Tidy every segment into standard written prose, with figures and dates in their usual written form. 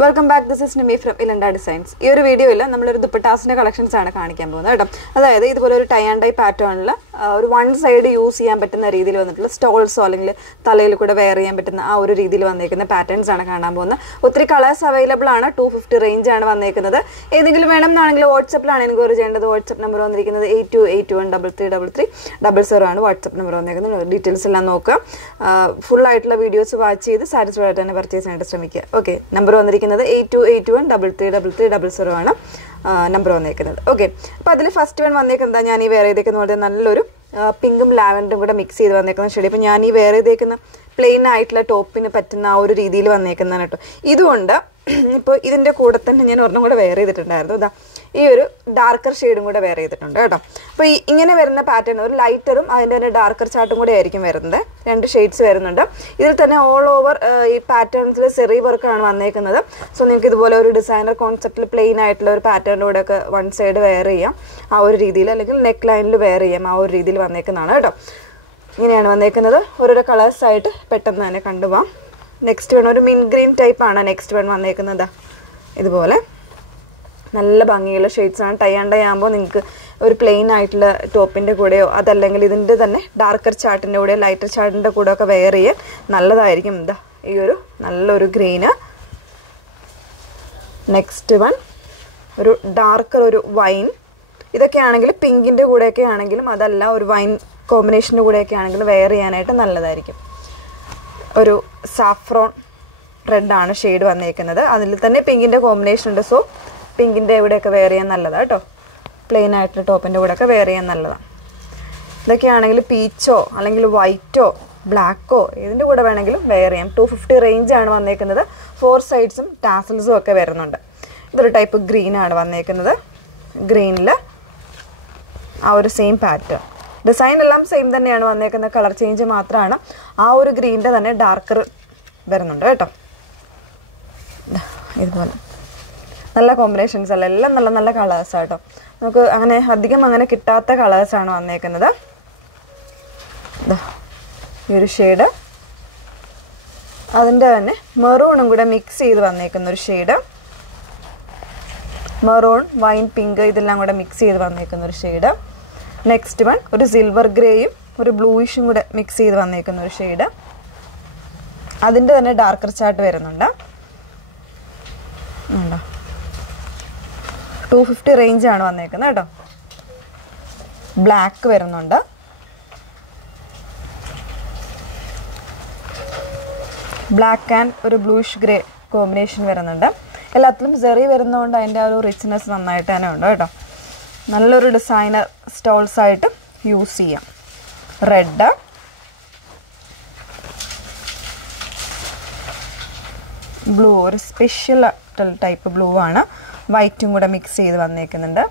Welcome back. This is Nimi from Ilanda Designs. In this video, we will dupattas collections. This is a tie and dye pattern. One side use stalls or patterns. 3 colors available 250 range. WhatsApp WhatsApp number 82813333 WhatsApp number details full videos watch satisfied purchase. Okay, number 8281333300 ആണ് number വന്നേക്കുന്നത്. Okay, അപ്പോൾ അതിൽ first one വന്നേക്കുന്നത് ഞാൻ ഈ വേറെ ചെയ്തേക്കുന്ന നല്ലൊരു പിങ്കും ലാവൻഡറും കൂടെ മിക്സ് ചെയ്ത് വന്നേക്കുന്ന ഷെയ്ഡ്. ഇപ്പോൾ ഞാൻ ഈ വേറെ ചെയ്തേക്കുന്ന പ്ലെയിൻ ആയിട്ടുള്ള ടോപ്പിന് പറ്റുന്ന ആ ഒരു രീതിയിൽ വന്നേക്കുന്നതാണ് കേട്ടോ. ഇതുകൊണ്ട് ഇപ്പോൾ ഇതിൻ്റെ കൂടെ തന്നെ ഞാൻ ഒരെണ്ണം കൂടെ വേറെ ചെയ്തിട്ടുണ്ടായിരുന്നു. ഇതാ ഈ ഒരു ഡാർക്കർ ഷെയ്ഡും കൂടെ വേറെ ചെയ്തിട്ടുണ്ട് കേട്ടോ. അപ്പോൾ ഈ ഇങ്ങനെ വരുന്ന പാറ്റേൺ ഒരു ലൈറ്ററും അതിൻ്റെ തന്നെ ഡാർക്കർ ചാർട്ടും കൂടെ ആയിരിക്കും വരുന്നത്. 2 ഷെയ്ഡ്സ് വരുന്നുണ്ട്. ഇതിൽ തന്നെ ഓൾ ഓവർ ഈ പാറ്റേൺസിൽ സെറി വർക്കാണ് വന്നേക്കുന്നത്. സോ നിങ്ങൾക്ക് ഇതുപോലെ ഒരു ഡിസൈനർ കോൺസെപ്റ്റിൽ പ്ലെയിൻ ആയിട്ടുള്ള ഒരു പാറ്റേണിൻ്റെ കൂടെയൊക്കെ വൺ സൈഡ് വെയർ ചെയ്യാം ആ ഒരു രീതിയിൽ, അല്ലെങ്കിൽ നെക്ക് ലൈനിൽ വെയർ ചെയ്യാം ആ ഒരു രീതിയിൽ വന്നേക്കുന്നതാണ് കേട്ടോ. ഇങ്ങനെയാണ് വന്നേക്കുന്നത്. ഓരോരോ കളേഴ്സായിട്ട് പെട്ടെന്ന് തന്നെ കണ്ടുപോകാം. നെക്സ്റ്റ് വൺ ഒരു മിൻ ഗ്രീൻ ടൈപ്പാണ് നെക്സ്റ്റ് വൺ വന്നേക്കുന്നത്. ഇതുപോലെ നല്ല ഭംഗിയുള്ള ഷെയ്ഡ്സാണ്. ടൈ ആൻഡ് ഡൈ ആകുമ്പോൾ നിങ്ങൾക്ക് ഒരു പ്ലെയിൻ ആയിട്ടുള്ള ടോപ്പിൻ്റെ കൂടെയോ അതല്ലെങ്കിൽ ഇതിൻ്റെ തന്നെ ഡാർക്കർ ചാർട്ടിൻ്റെ കൂടെയോ ലൈറ്റർ ചാർട്ടിൻ്റെ കൂടെയോ ഒക്കെ വെയർ ചെയ്യാൻ നല്ലതായിരിക്കും. എന്താ ഈ ഒരു നല്ലൊരു ഗ്രീന്. നെക്സ്റ്റ് വൺ ഒരു ഡാർക്കർ ഒരു വൈൻ. ഇതൊക്കെ ആണെങ്കിൽ പിങ്കിൻ്റെ കൂടെയൊക്കെ ആണെങ്കിലും അതല്ല ഒരു വൈൻ കോമ്പിനേഷൻ്റെ കൂടെയൊക്കെ ആണെങ്കിലും വെയർ ചെയ്യാനായിട്ട് നല്ലതായിരിക്കും. ഒരു സാഫ്രോൺ റെഡാണ് ഷെയ്ഡ് വന്നേക്കുന്നത്. അതിൽ തന്നെ പിങ്കിൻ്റെ കോമ്പിനേഷൻ ഉണ്ട്. സോ പിങ്കിൻ്റെ ഇവിടെയൊക്കെ വെയർ ചെയ്യാൻ നല്ലതാണ് കേട്ടോ. പ്ലെയിൻ ആയിട്ടുള്ള ടോപ്പിൻ്റെ കൂടെയൊക്കെ വെയർ ചെയ്യാൻ നല്ലതാണ്. ഇതൊക്കെയാണെങ്കിൽ പീച്ചോ അല്ലെങ്കിൽ വൈറ്റോ ബ്ലാക്കോ ഇതിൻ്റെ കൂടെ വേണമെങ്കിലും വെയർ ചെയ്യാം. 250 റേഞ്ചാണ് വന്നേക്കുന്നത്. 4 സൈഡ്സും ടാസൽസും ഒക്കെ വരുന്നുണ്ട്. ഇതൊരു ടൈപ്പ് ഗ്രീനാണ് വന്നേക്കുന്നത്. ഗ്രീനിൽ ആ ഒരു സെയിം പാറ്റേൺ. ഡിസൈൻ എല്ലാം സെയിം തന്നെയാണ് വന്നേക്കുന്നത്. കളർ ചേഞ്ച് മാത്രമാണ്. ആ ഒരു ഗ്രീനിൻ്റെ തന്നെ ഡാർക്കർ വരുന്നുണ്ട് കേട്ടോ. ഇതുപോലെ നല്ല കോമ്പിനേഷൻസ് അല്ല, എല്ലാം നല്ല നല്ല കളേഴ്സാണ് കേട്ടോ. നമുക്ക് അങ്ങനെ അധികം അങ്ങനെ കിട്ടാത്ത കളേഴ്സാണ് വന്നേക്കുന്നത്. ഈ ഒരു ഷെയ്ഡ് അതിൻ്റെ തന്നെ മെറൂണും കൂടെ മിക്സ് ചെയ്ത് വന്നേക്കുന്ന ഒരു ഷെയ്ഡ്. മെറൂൺ, വൈൻ, പിങ്ക് ഇതെല്ലാം കൂടെ മിക്സ് ചെയ്ത് വന്നേക്കുന്ന ഒരു ഷെയ്ഡ്. നെക്സ്റ്റ് വൺ ഒരു സിൽവർ ഗ്രേയും ഒരു ബ്ലൂയിഷും കൂടെ മിക്സ് ചെയ്ത് വന്നേക്കുന്ന ഒരു ഷെയ്ഡ്. അതിൻ്റെ തന്നെ ഡാർക്കർ ചാർട്ട് വരുന്നുണ്ട്. 250 റേഞ്ചാണ് വന്നേക്കുന്നത് കേട്ടോ. ബ്ലാക്ക് വരുന്നുണ്ട്. ബ്ലാക്ക് ആൻഡ് ഒരു ബ്ലൂയിഷ് ഗ്രേ കോമ്പിനേഷൻ വരുന്നുണ്ട്. എല്ലാത്തിലും സെറി വരുന്നതുകൊണ്ട് അതിൻ്റെ ആ ഒരു റിച്ച്നെസ് നന്നായിട്ട് തന്നെ ഉണ്ട് കേട്ടോ. നല്ലൊരു ഡിസൈനർ സ്റ്റോൾസായിട്ട് യൂസ് ചെയ്യാം. റെഡ്, ബ്ലൂ ഒരു സ്പെഷ്യൽ ടൈപ്പ് ബ്ലൂ ആണ്. വൈറ്റും കൂടെ മിക്സ് ചെയ്ത് വന്നേക്കുന്നുണ്ട്.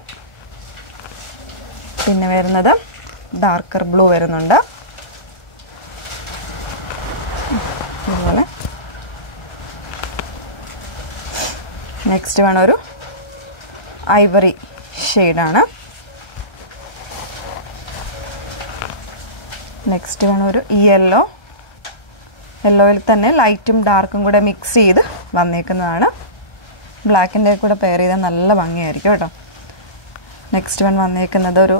പിന്നെ വരുന്നത് ഡാർക്കർ ബ്ലൂ വരുന്നുണ്ട്. അതുപോലെ നെക്സ്റ്റ് വേണം ഒരു ഐവറി ഷെയ്ഡാണ്. നെക്സ്റ്റ് വേണം ഒരു യെല്ലോ. യെല്ലോയിൽ തന്നെ ലൈറ്റും ഡാർക്കും കൂടെ മിക്സ് ചെയ്ത് വന്നേക്കുന്നതാണ്. ബ്ലാക്കിൻ്റെ കൂടെ പെയർ ചെയ്താൽ നല്ല ഭംഗിയായിരിക്കും കേട്ടോ. നെക്സ്റ്റ് വൺ വന്നേക്കുന്നത് ഒരു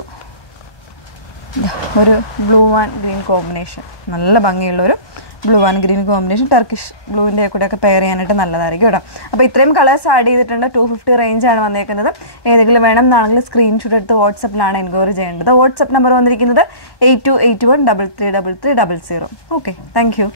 ബ്ലൂ ആൻഡ് ഗ്രീൻ കോമ്പിനേഷൻ. നല്ല ഭംഗിയുള്ളൊരു blue and green combination. Turkish ബ്ലൂവിൻ്റെ കൂടെയൊക്കെ പെയർ ചെയ്യാനായിട്ട് നല്ലതായിരിക്കും കേട്ടോ. അപ്പോൾ ഇത്രയും കളേഴ്സ് ആഡ് ചെയ്തിട്ടുണ്ട്. 250 റേഞ്ചാണ് വന്നേക്കുന്നത്. ഏതെങ്കിലും വേണം എന്നാണെങ്കിൽ സ്ക്രീൻഷോട്ട് എടുത്ത് വാട്സപ്പിലാണ് എൻക്വയറി ചെയ്യേണ്ടത്. വാട്സപ്പ് നമ്പർ വന്നിരിക്കുന്നത് 8281333300. Okay, thank you.